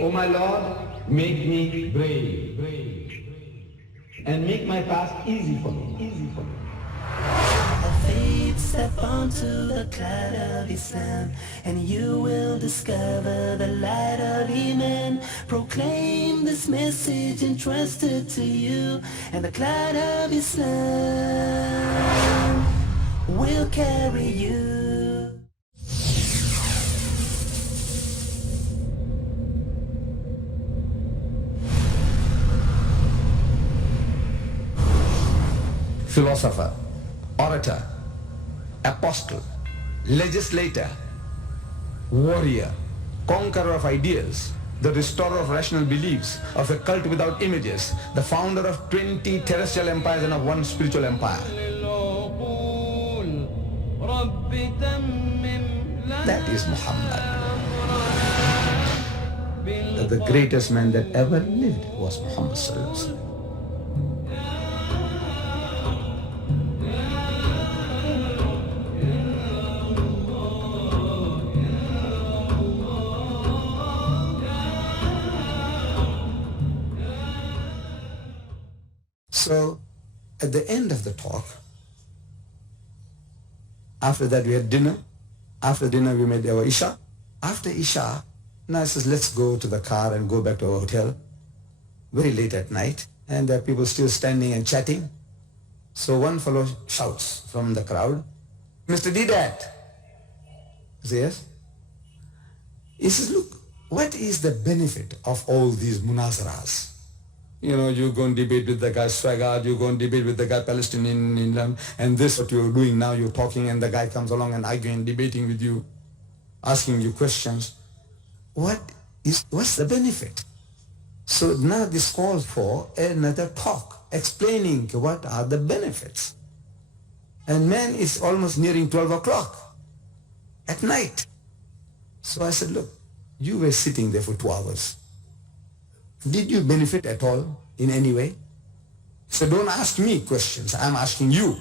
O my Lord, make me brave, and make my task easy for me. Faith, step onto the cloud of Islam, and you will discover the light of Iman. Proclaim this message entrusted to you, and the cloud of Islam will carry you. Philosopher, orator, apostle, legislator, warrior, conqueror of ideas, the restorer of rational beliefs, of a cult without images, the founder of 20 terrestrial empires and of one spiritual empire. That is Muhammad. The greatest man that ever lived was Muhammad sallallahu alaihi wasallam. So, at the end of the talk, after that we had dinner. After dinner we made our Isha. After Isha, now I says, let's go to the car and go back to our hotel. Very late at night, and there are people still standing and chatting. So one fellow shouts from the crowd, Mr. Deedat. I say, yes? He says, look, what is the benefit of all these munazaras? You know, you go and debate with the guy Swagard, you go and debate with the guy Palestinian, and this what you're doing now, you're talking and the guy comes along and arguing, debating with you, asking you questions. What's the benefit? So now this calls for another talk, explaining what are the benefits. And man, it's almost nearing 12 o'clock at night. So I said, look, you were sitting there for 2 hours. Did you benefit at all in any way? So don't ask me questions, I'm asking you.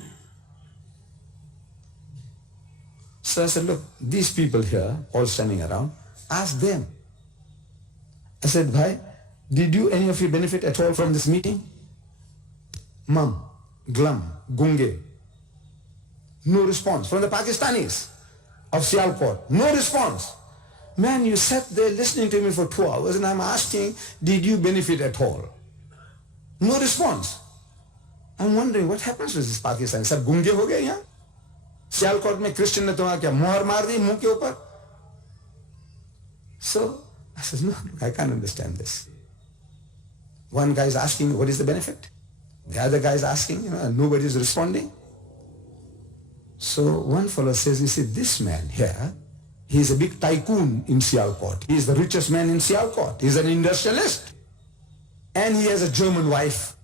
So I said, look, these people here, all standing around, ask them. I said, bhai, did you, any of you benefit at all from this meeting? Mum, glum, gunge. No response. From the Pakistanis of Sialkot, no response. Man, you sat there listening to me for 2 hours and I'm asking, did you benefit at all? No response. I'm wondering what happens with this Pakistan. Sab gunge ho gaye yahan? Sialkot mein Christian ne tumhara kya mohar maar di muh ke upar? So I said, no, I can't understand this. One guy is asking, what is the benefit? The other guy is asking, and nobody is responding. So one fellow says, you see, this man here, he is a big tycoon in Sialkot. He is the richest man in Sialkot. He is an industrialist. And he has a German wife.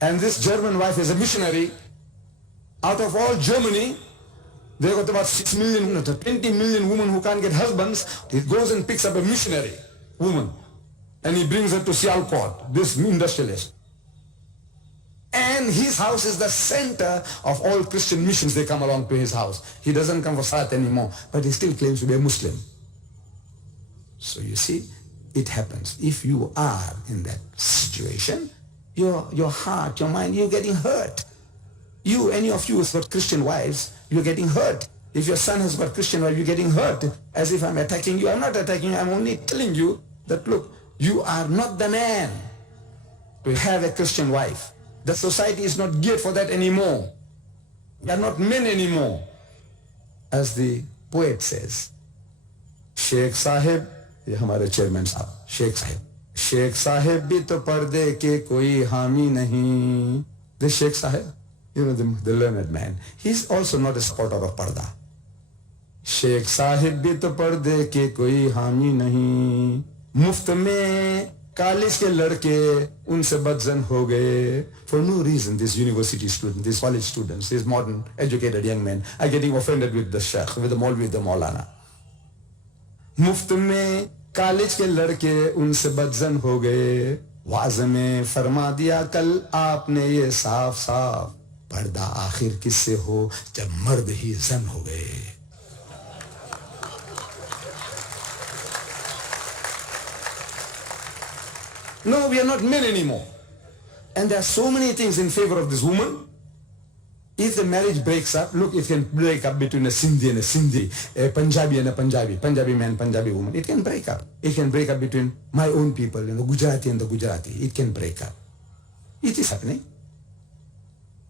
And this German wife is a missionary. Out of all Germany, they got about 6 million, 20 million women who can't get husbands. He goes and picks up a missionary woman. And he brings her to Sialkot, this industrialist. And his house is the center of all Christian missions. They come along to his house. He doesn't come for Salat anymore, but he still claims to be a Muslim. So you see, it happens. If you are in that situation, your heart, your mind, you're getting hurt. You, any of you who's got Christian wives, you're getting hurt. If your son has got Christian wife, you're getting hurt. As if I'm attacking you. I'm not attacking you. I'm only telling you that, look, you are not the man to have a Christian wife. The society is not geared for that anymore. We are not men anymore. As the poet says, Sheikh Sahib, ye hamare chairman sahab, Sheikh Sahib. Sheikh Sahib bhi to parde ke koi hami nahi. This Sheikh Sahib, you know, the learned man, he's also not a supporter of parda. Sheikh Sahib bhi to parde ke koi hami nahi. Muft mein college के लड़के उनसे बदजन हो गए. For no reason, these university students, these college students, these modern educated young men are getting offended with the sheikh, with the Maulvi, the Maulana. मुफ्त में college के लड़के उनसे बदजन हो गए. वाज में फरमा दिया कल आपने ये साफ साफ, पर्दा आखिर किससे हो जब मर्द ही जन हो गए. No, we are not men anymore. And there are so many things in favor of this woman. If the marriage breaks up, look, it can break up between a Sindhi and a Sindhi, a Punjabi and a Punjabi, Punjabi man, Punjabi woman. It can break up. It can break up between my own people, the Gujarati and the Gujarati. It can break up. It is happening.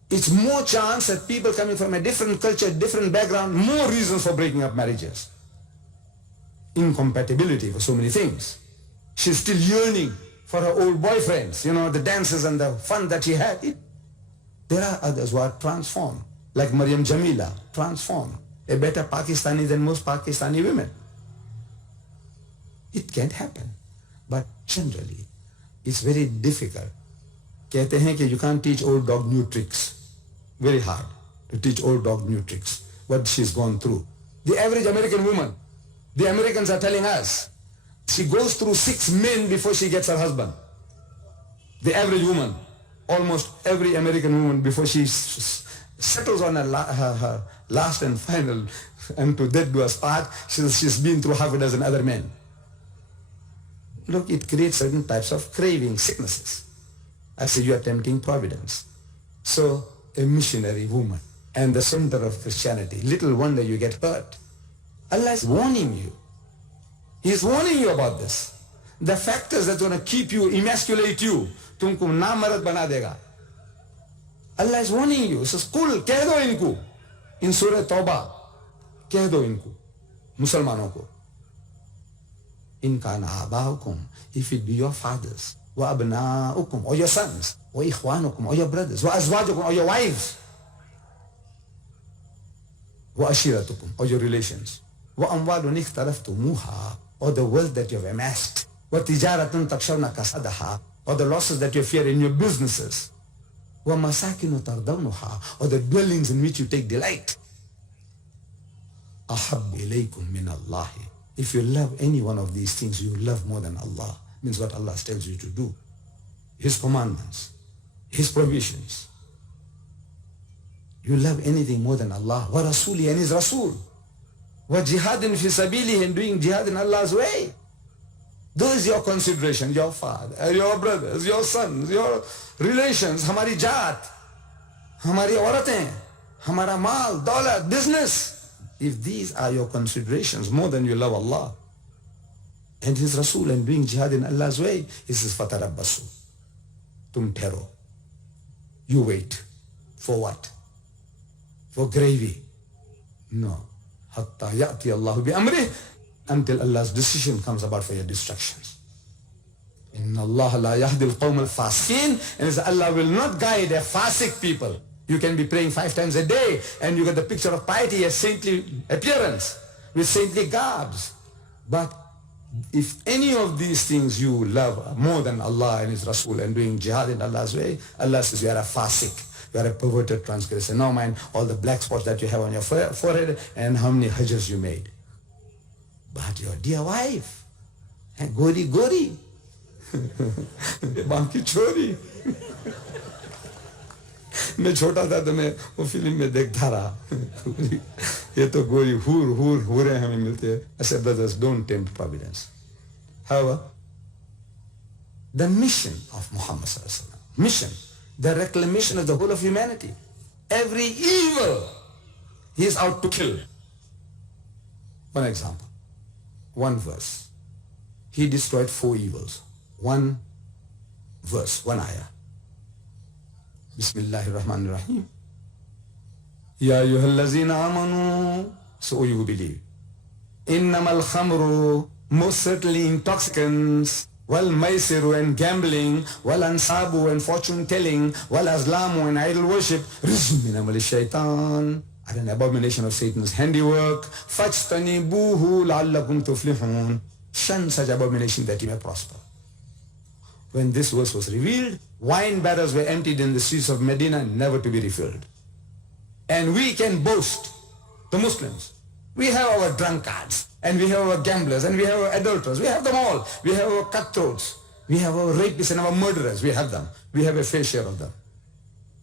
It's more chance that people coming from a different culture, different background, more reasons for breaking up marriages. Incompatibility for so many things. She's still yearning for her old boyfriends, the dances and the fun that she had. There are others who are transformed, like Maryam Jamila, transformed, a better Pakistani than most Pakistani women. It can't happen. But generally, it's very difficult. कहते हैं कि you can't teach old dog new tricks. Very hard to teach old dog new tricks. What she's gone through. The average American woman, the Americans are telling us, she goes through 6 men before she gets her husband. The average woman. Almost every American woman, before she settles on her last and final, and to death do us part, she's been through half a dozen other men. Look, it creates certain types of craving, sicknesses. I say you are tempting providence. So, a missionary woman and the center of Christianity, little wonder you get hurt. Allah is warning you. He is warning you about this. The factors that are going to keep you, emasculate you, तुमको नामर्द बना देगा. Allah is warning you. So school, कह दो इनको. In Surah Tawbah, कह दो इनको, मुसलमानों को. इनका आबाउकुम, if it be your fathers, wa abnaukum, or your sons, wa ikhwanukum, or your brothers, wa azwajukum, or your wives, wa ashiratukum, or your relations, wa amwalun ikhtaraftumuha, or the wealth that you have amassed, wa tijaratun takshawna kasadaha, or the losses that you fear in your businesses, وَمَسَاكِنُ تَرْضَوْنُهَا, or the dwellings in which you take delight. أَحَبِّ إِلَيْكُم مِّنَ اللَّهِ. If you love any one of these things, you love more than Allah. Means what Allah tells you to do. His commandments, His provisions. You love anything more than Allah. وَرَسُولِهِ, and His Rasul. وَجِهَادٍ فِي سَبِيلِهِ, and doing jihad in Allah's way. Those your consideration, your father, your brothers, your sons, your relations, हमारी जात, हमारी औरतें, हमारा माल, दौलत, business. If these are your considerations more than you love Allah and His Rasul and doing jihad in Allah's way, He says, فَتَرَبَّسُوا. Tum ठहरो. You wait. For what? For gravy? No. حَتَّى يَأْتِيَ اللَّهُ بِأَمْرِهِ, until Allah's decision comes about for your destructions. Inna Allah la yahdi al-qawm al-fasiqin, and Allah will not guide a fasiq people. You can be praying 5 times a day and you get the picture of piety, a saintly appearance with saintly garbs. But if any of these things you love more than Allah and His Rasul and doing jihad in Allah's way, Allah says you are a fasiq, you are a perverted transgressor. Now mind all the black spots that you have on your forehead and how many hajjs you made. But your dear wife, gori gori, बांकी छोरी. मैं छोटा था तो मैं वो film में देखता रहा. ये तो गोरी हूरे हमें मिलते हैं. I said, brothers, don't tempt providence. However, the mission of Muhammad sallallahu alaihi wasallam, mission, the reclamation of the whole of humanity, every evil he is out to kill. One example. One verse. He destroyed 4 evils. One verse, one ayah. Bismillahir Rahmanir Rahim. Ya ayyuhallazina amanu, so you believe. Innamal khamru, most certainly intoxicants, wal maisiru and gambling, wal ansabu and fortune telling, wal azlamu and idol worship, rizm min amali shaitan, are an abomination of Satan's handiwork. Fajtanibuhu la'allakum tuflihun. Shun such abomination that you may prosper. When this verse was revealed, wine barrels were emptied in the streets of Medina, never to be refilled. And we can boast, the Muslims, we have our drunkards, and we have our gamblers, and we have our adulterers. We have them all. We have our cutthroats. We have our rapists and our murderers. We have them. We have a fair share of them.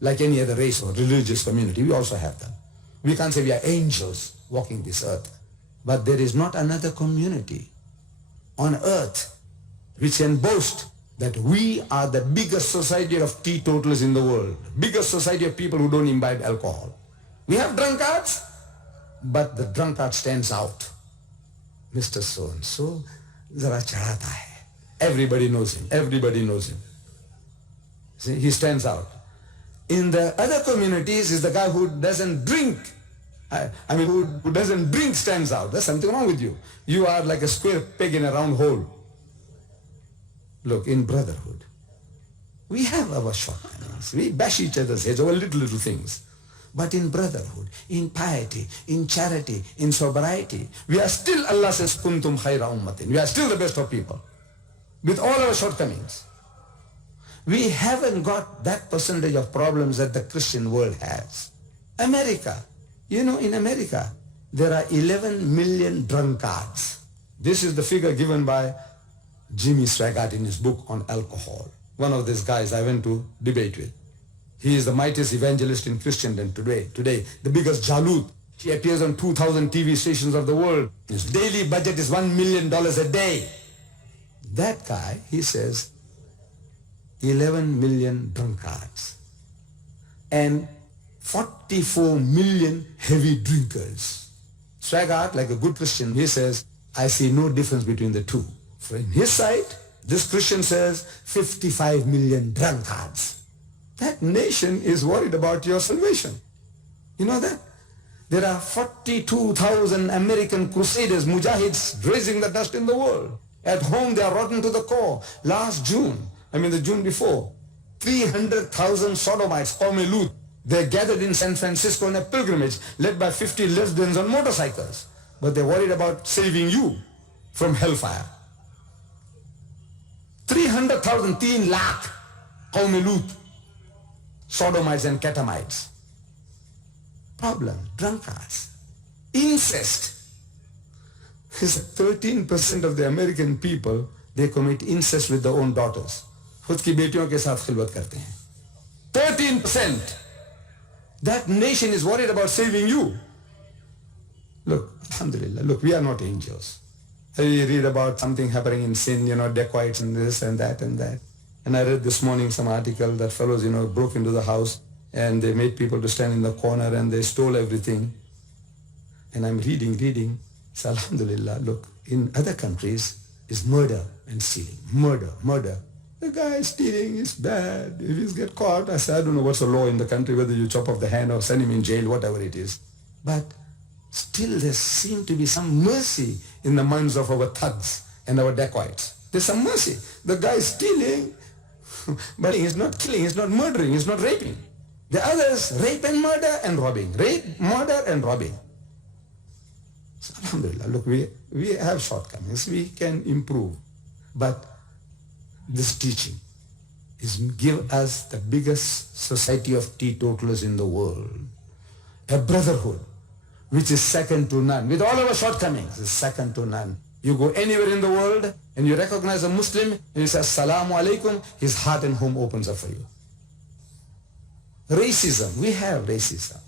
Like any other race or religious community, we also have them. We can't say we are angels walking this earth. But there is not another community on earth which can boast that we are the biggest society of teetotalers in the world, biggest society of people who don't imbibe alcohol. We have drunkards, but the drunkard stands out. Mr. So-and-so, zara chahata hai. Everybody knows him. Everybody knows him. See, he stands out. In the other communities is the guy who doesn't drink. I mean, who doesn't drink stands out. There's something wrong with you. You are like a square peg in a round hole. Look, in brotherhood, we have our shortcomings. We bash each other's heads over little things. But in brotherhood, in piety, in charity, in sobriety, we are still, Allah says, kuntum khayra ummatin. We are still the best of people. With all our shortcomings. We haven't got that percentage of problems that the Christian world has. America. You know, in America, there are 11 million drunkards. This is the figure given by Jimmy Swaggart in his book on alcohol. One of these guys I went to debate with. He is the mightiest evangelist in Christendom today, the biggest Jalut. He appears on 2,000 TV stations of the world. His daily budget is $1 million a day. That guy, he says, 11 million drunkards and 44 million heavy drinkers. Swaggart, like a good Christian, he says, I see no difference between the two. So in his side, this Christian says 55 million drunkards. That nation is worried about your salvation. You know that? There are 42,000 American crusaders, mujahids, raising the dust in the world. At home, they are rotten to the core. Last June, the June before, 300,000 sodomites, Qawm-e-Lut, they gathered in San Francisco on a pilgrimage led by 50 lesbians on motorcycles. But they're worried about saving you from hellfire. 300,000, 3 lakh, Qawm-e-Lut, sodomites and catamites. Problem, drunkards. Incest. 13% of the American people, they commit incest with their own daughters. खुद की बेटियों के साथ खिलवत करते हैं. 13%. That nation is worried about saving you. Look, alhamdulillah, look, we are not angels. I read about something happening in sin, dacoits and this and that and that. And I read this morning some article that fellows, broke into the house and they made people to stand in the corner and they stole everything. And I'm reading. So alhamdulillah, look, in other countries is murder and stealing. Murder. The guy stealing is bad. If he's get caught, I say, I don't know what's the law in the country, whether you chop off the hand or send him in jail, whatever it is. But still there seems to be some mercy in the minds of our thugs and our dacoits. There's some mercy. The guy is stealing, but he's not killing, he's not murdering, he's not raping. The others rape and murder and robbing. Rape, murder and robbing. So alhamdulillah, look, we have shortcomings, we can improve. But this teaching is give us the biggest society of teetotalers in the world. A brotherhood which is second to none. With all our shortcomings, is second to none. You go anywhere in the world and you recognize a Muslim and you say Assalamu alaikum, his heart and home opens up for you. Racism, we have racism.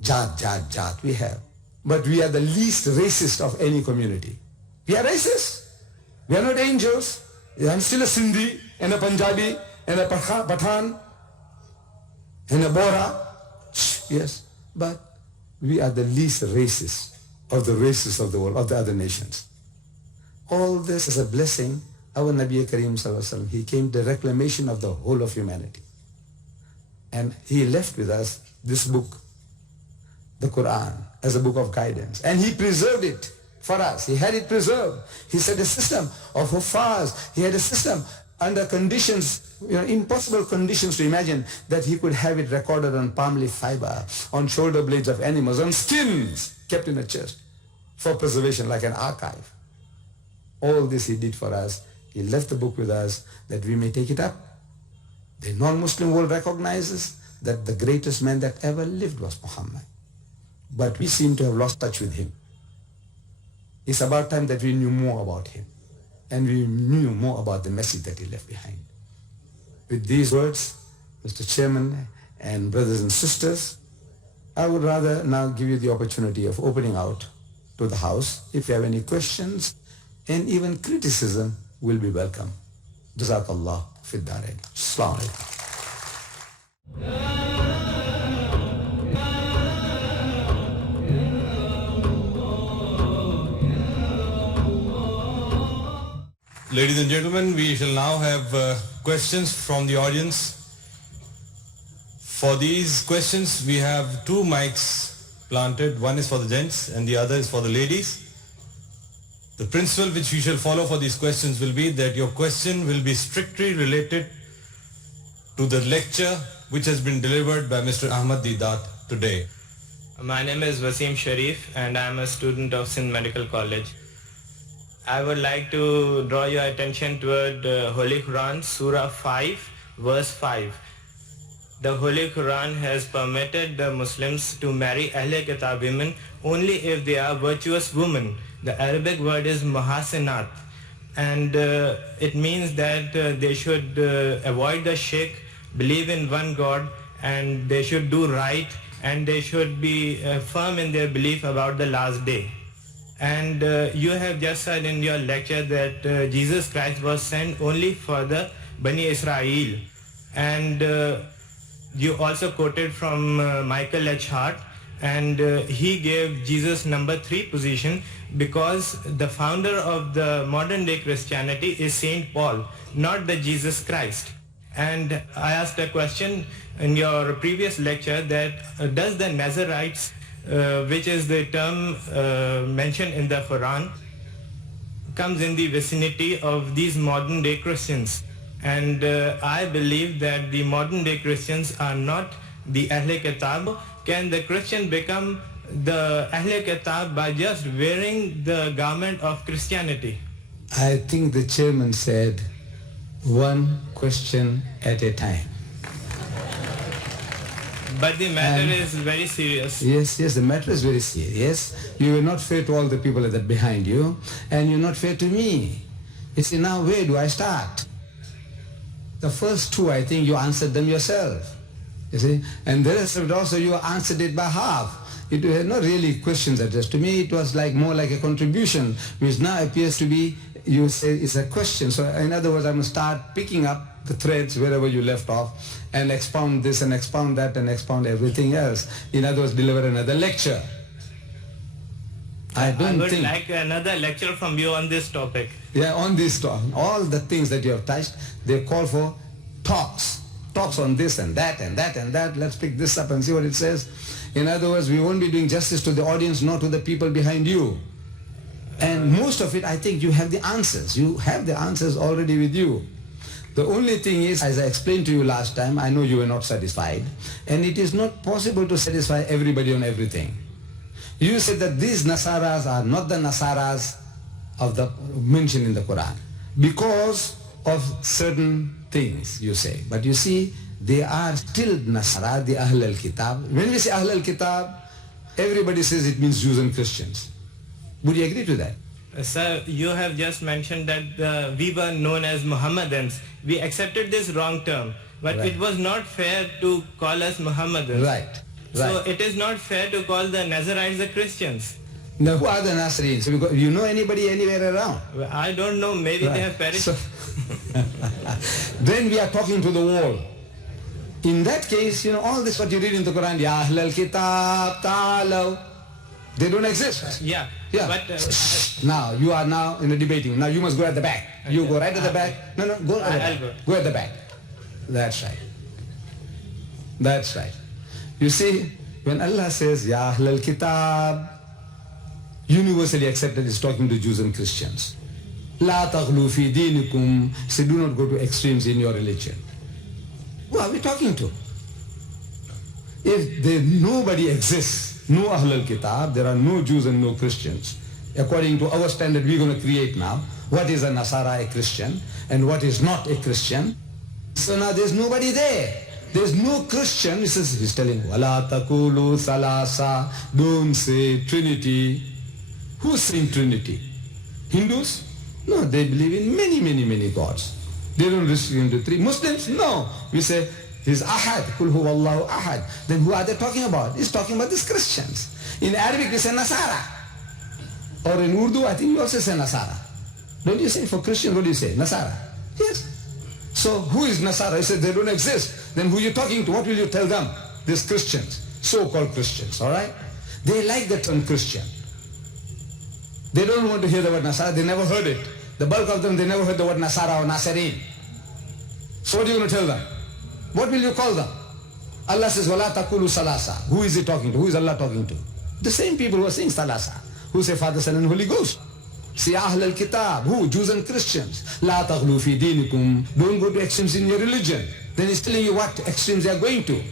Jat, we have. But we are the least racist of any community. We are racist. We are not angels. I'm still a Sindhi and a Punjabi and a Pathan and a Bora. Yes, but we are the least racist of the races of the world, of the other nations. All this is a blessing. Our Nabi Kareem Sallallahu Alaihi Wasallam, he came to the reclamation of the whole of humanity. And he left with us this book, the Quran, as a book of guidance. And he preserved it for us. He had it preserved. He set a system of huffaz. He had a system under conditions, impossible conditions to imagine, that he could have it recorded on palm leaf fiber, on shoulder blades of animals, on skins kept in a chest for preservation like an archive. All this he did for us. He left the book with us that we may take it up. The non-Muslim world recognizes that the greatest man that ever lived was Muhammad. But we seem to have lost touch with him. It's about time that we knew more about him. And we knew more about the message that he left behind. With these words, Mr. Chairman and brothers and sisters, I would rather now give you the opportunity of opening out to the House. If you have any questions and even criticism, will be welcome. Jazakallah fi darain. Assalamu alaikum. Ladies and gentlemen, we shall now have questions from the audience. For these questions, we have two mics planted. One is for the gents and the other is for the ladies. The principle which we shall follow for these questions will be that your question will be strictly related to the lecture which has been delivered by Mr. Ahmed Deedat today. My name is Wasim Sharif and I am a student of Sindh Medical College. I would like to draw your attention toward Holy Quran, Surah 5, verse 5. The Holy Quran has permitted the Muslims to marry Ahle Kitab women only if they are virtuous women. The Arabic word is muhasinat, and it means that they should avoid the shirk, believe in one God, and they should do right, and they should be firm in their belief about the last day. And you have just said in your lecture that Jesus Christ was sent only for the Bani Israel, and you also quoted from Michael H. Hart, and he gave Jesus number 3 position because the founder of the modern day Christianity is Saint Paul, not the Jesus Christ. And I asked a question in your previous lecture that does the Nazarites, which is the term mentioned in the Quran, comes in the vicinity of these modern day Christians? And I believe that the modern day Christians are not the Ahle Kitab. Can the Christian become the Ahle Kitab by just wearing the garment of Christianity? I think the chairman said one question at a time. But the matter is very serious. Yes, the matter is very serious. You were not fair to all the people that behind you, and you're not fair to me. You see, now where do I start? The first two, I think you answered them yourself. You see, and the rest of it also you answered it by half. It was not really questions addressed to me. It was like more like a contribution, which now appears to be, you say it's a question. So in other words, I'm going to start picking up the threads wherever you left off and expound this and expound that and expound everything else. In other words, deliver another lecture. I would like another lecture from you on this topic. Yeah, on this topic. All the things that you have touched, they call for talks. Talks on this and that and that and that. Let's pick this up and see what it says. In other words, we won't be doing justice to the audience, nor to the people behind you. And most of it, I think you have the answers. You have the answers already with you. The only thing is, as I explained to you last time, I know you were not satisfied. And it is not possible to satisfy everybody on everything. You said that these Nasaras are not the Nasaras of the mentioned in the Quran because of certain things, you say. But you see, they are still Nasara, the Ahl al-Kitab. When we say Ahl al-Kitab, everybody says it means Jews and Christians. Would you agree to that? Sir, you have just mentioned that we were known as Muhammadans. We accepted this wrong term, but right. It was not fair to call us Muhammadans. Right. So it is not fair to call the Nazarites the Christians. Now, who are the Nazarenes? Do you know anybody anywhere around? I don't know. Maybe they have perished. So, then we are talking to the wall. In that case, all this what you read in the Quran, Ya Ahlal Kitab, Ta'alaw, they don't exist. Yeah. But now, you are now in a debating. Now you must go at the back. Okay. You go right at the back. No, go at the back. Go at the back. That's right. That's right. You see, when Allah says, Ya Ahlal Kitab, universally accepted is talking to Jews and Christians. La taghlu fi dinikum, say do not go to extremes in your religion. Who are we talking to? If nobody exists, no Ahlul Kitab, there are no Jews and no Christians. According to our standard we're going to create now, what is a Nasara, a Christian, and what is not a Christian. So now there's nobody there. There's no Christian, he's telling, Wala takulu thalasa, don't say Trinity. Who's saying Trinity? Hindus? No, they believe in many gods. They don't restrict him to 3. Muslims? No. We say, he's Ahad, Kul huwa Allahu Ahad. Then who are they talking about? He's talking about these Christians. In Arabic we say Nasara. Or in Urdu, I think you also say Nasara. Don't you say for Christian, what do you say? Nasara. Yes. So who is Nasara? He said they don't exist. Then who are you talking to? What will you tell them? These Christians, so-called Christians, all right? They like the term Christian. They don't want to hear the word Nasara. They never heard it. The bulk of them, they never heard the word Nasara or Nasareen. So what are you going to tell them? What will you call them? Allah says, Wala takulu salasa. Who is he talking to? Who is Allah talking to? The same people who are saying salasa, who say Father, Son and Holy Ghost. See Ahl al-Kitab, who? Jews and Christians. La taghlu fi dinikum. Don't go to extremes in your religion. Then he's telling you what extremes they are going to.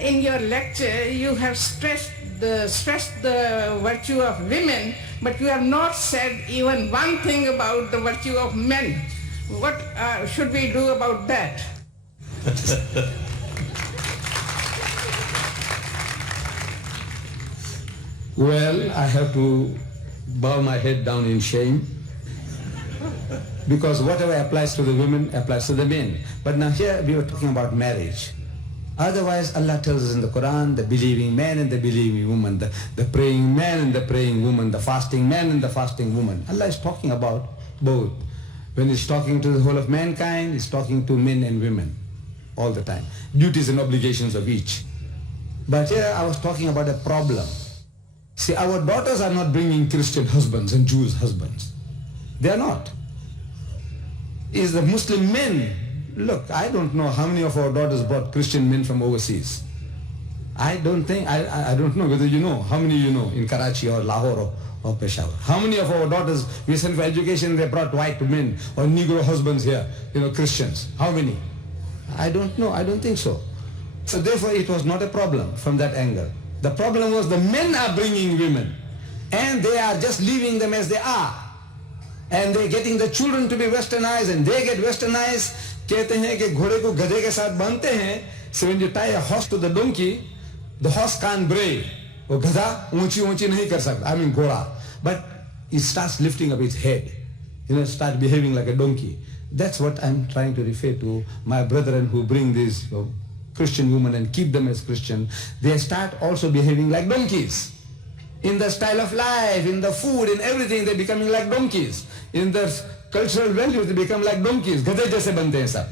In your lecture, you have stressed the virtue of women, but you have not said even one thing about the virtue of men. What should we do about that? Well, I have to bow my head down in shame, because whatever applies to the women applies to the men. But now here we were talking about marriage. Otherwise, Allah tells us in the Quran, the believing man and the believing woman, the praying man and the praying woman, the fasting man and the fasting woman. Allah is talking about both. When He's talking to the whole of mankind, He's talking to men and women all the time. Duties and obligations of each. But here I was talking about a problem. See, our daughters are not bringing Christian husbands and Jewish husbands. They are not. Is the Muslim men, look, I don't know how many of our daughters brought Christian men from overseas. I don't know whether you know, how many you know in Karachi or Lahore or Peshawar. How many of our daughters we sent for education, they brought white men or Negro husbands here, Christians. How many? I don't know, I don't think so. So therefore it was not a problem from that angle. The problem was the men are bringing women and they are just leaving them as they are. And they're getting the children to be westernized and they get westernized. कहते हैं कि घोड़े को गधे के साथ बांधते हैं. So when you tie a horse to the donkey, the horse can't bray. वो गधा ऊंची नहीं कर सकता. I mean घोड़ा. But it starts lifting up its head. Starts behaving like a donkey. That's what I'm trying to refer to my brethren who bring these Christian women and keep them as Christian. They start also behaving like donkeys. In the style of life, in the food, in everything, they're becoming like donkeys. In their cultural values, they become like donkeys. Gadhe jaise bante hain sab.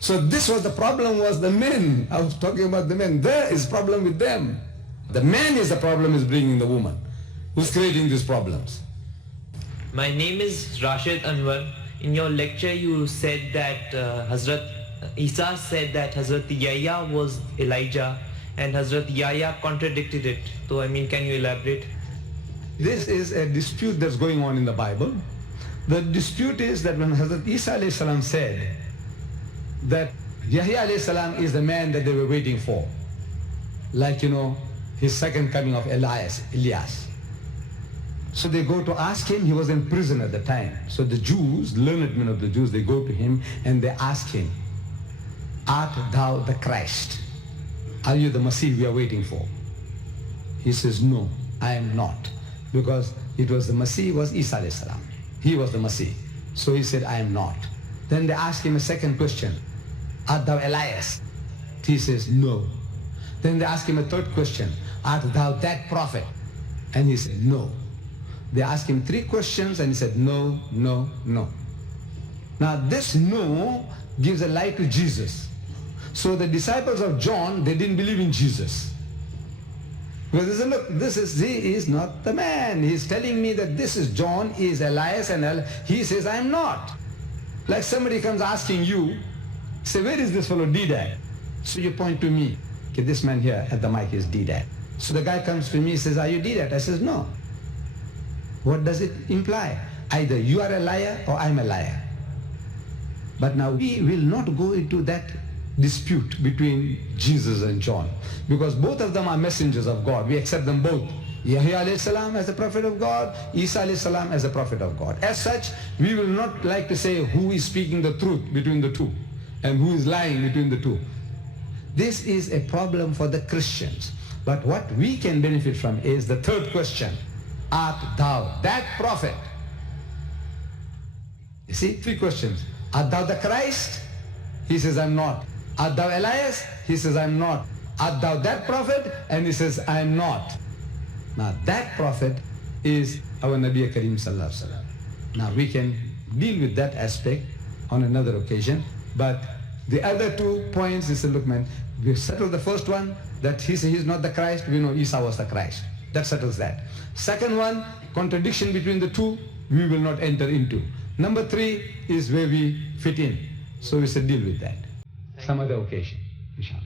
So this was the problem, was the men. I was talking about the men. There is problem with them. The man is the problem, is bringing the woman. Who's creating these problems? My name is Rashid Anwar. In your lecture, you said that Hazrat Isa said that Hazrat Yahya was Elijah and Hazrat Yahya contradicted it. So, can you elaborate? This is a dispute that's going on in the Bible. The dispute is that when Hazrat Isa alayhi salam said that Yahya alayhi salam is the man that they were waiting for, like, his second coming of Elias. So they go to ask him. He was in prison at the time. So the Jews, learned men of the Jews, they go to him and they ask him, art thou the Christ? Are you the Messiah we are waiting for? He says, no, I am not. Because it was the Messiah, was Isa alayhi salam. He was the Messiah. So he said, I am not. Then they ask him a second question, art thou Elias? He says, no. Then they ask him a third question, art thou that prophet? And he said, no. They asked him 3 questions and he said, no, no, no. Now this no gives a lie to Jesus. So the disciples of John, they didn't believe in Jesus. Because they said, look, he is not the man. He's telling me that this is John, he is Elias, and he says, I am not. Like somebody comes asking you, say, where is this fellow Deedat? So you point to me, okay, this man here at the mic is Deedat. So the guy comes to me, he says, are you Deedat? I says, no. What does it imply? Either you are a liar or I'm a liar. But now we will not go into that dispute between Jesus and John, because both of them are messengers of God. We accept them both. Yahya alayhi salam as a prophet of God, Isa alayhi salam as a prophet of God. As such, we will not like to say who is speaking the truth between the two and who is lying between the two. This is a problem for the Christians. But what we can benefit from is the third question. Art thou that prophet? You see, 3 questions. Art thou the Christ? He says, I'm not. Art thou Elias? He says, I'm not. Art thou that prophet? And he says, I am not. Now that prophet is our Nabi Kareem Sallallahu Alaihi Wasallam. Now we can deal with that aspect on another occasion. But the other 2 points, he said, look man, we settled the first one, that he's not the Christ, we know Isa was the Christ. That settles that. Second one, contradiction between the two, we will not enter into. Number 3 is where we fit in. So we said deal with that. Some other occasion, inshallah.